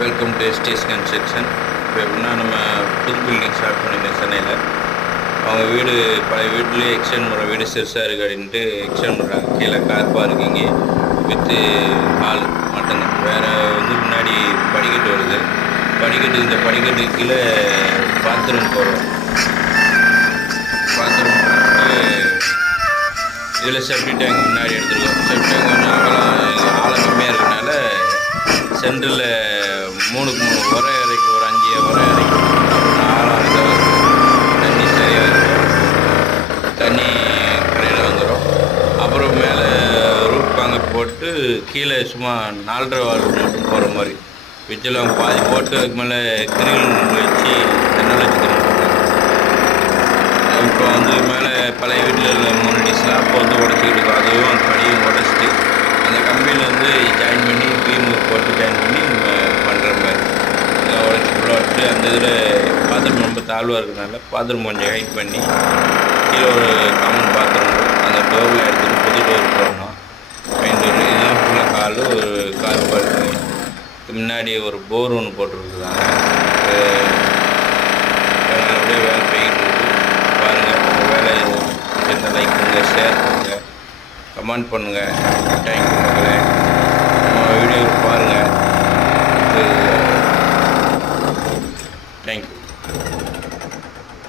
Welcome to SDS construction. இப்போ எப்படின்னா நம்ம புது பில்டிங் ஸ்டார்ட் பண்ணியிருக்கோம் சென்னையில். அவங்க வீடு பழைய வீட்லேயே எக்ஸ்டெண்ட் பண்ணுற வீடு சிறுசாக இருக்குது அப்படின்ட்டு எக்ஸ்டெண்ட் பண்ணுறாங்க. கீழே கார் பார்க்கிங்கு வித்து ஹால் மட்டும்தான். வேறு வந்து முன்னாடி படிக்கட்டு வருது. இந்த படிக்கட்டுக்கு கீழே பாத்ரூம் போகிறோம். பாத்ரூம் இதில் செப்டி டேங்க் முன்னாடி எடுத்துருக்கோம். செப்டி டேங்க் கொஞ்சம் ஆழம் கம்மியாக இருக்கனால சென்டரில் 3க்கு 3 உரை இறைக்கு ஒரு 5 உரை இறைக்கும். அப்புறம் 4 தண்ணி சரியாக இருக்கும். தண்ணி கரையில் வந்துடும். அப்புறம் மேலே ரூப் காங்கிரீட் போட்டு கீழே சும்மா 4.5 வால் மட்டும் போகிற மாதிரி விஜயில் அவங்க பாதி போட்டு அதுக்கு மேலே கிரில் வச்சு தென்னல் வச்சு தந்துருக்காங்க. இப்போ வந்து மேலே பழைய வீட்டில் உள்ள 3 அடி ஸ்லாப் வந்து உடச்சிக்கிட்டு இருக்கும். அதுவும் அந்த படியும் உடச்சிட்டு அந்த கம்பியில் வந்து ஜாயின் பண்ணி பீம் போட்டு ஜாயின் பண்ணி பண்ணுற மாதிரி எல்லாம் உடச்சி ஃபுல்லாக வச்சு அந்த இதில் பாத்ரூம் ரொம்ப தாழ்வாக இருக்கிறதுனால பாத்ரூம் கொஞ்சம் ஹைட் பண்ணி கீழே ஒரு காமன் பாத்ரூம் அந்த டோரில் எடுத்துகிட்டு புது டோர் போடணும். மெயின் டோர் இதெல்லாம் ஃபுல்லாக கால் ஒரு கார் பார்க்கிங். முன்னாடி ஒரு போர் ஒன்று போட்டுருக்குறாங்க. நல்லபடியாக வேலை போய்கிட்டு இருக்குது. பாருங்கள் உங்கள் வேலை என்ன லைக் பண்ணுங்கள், ஷேர் பண்ணுங்கள், கமெண்ட் பண்ணுங்கள். தேங்க்யூ மக்களே. நம்ம வீடியோ பாருங்கள்.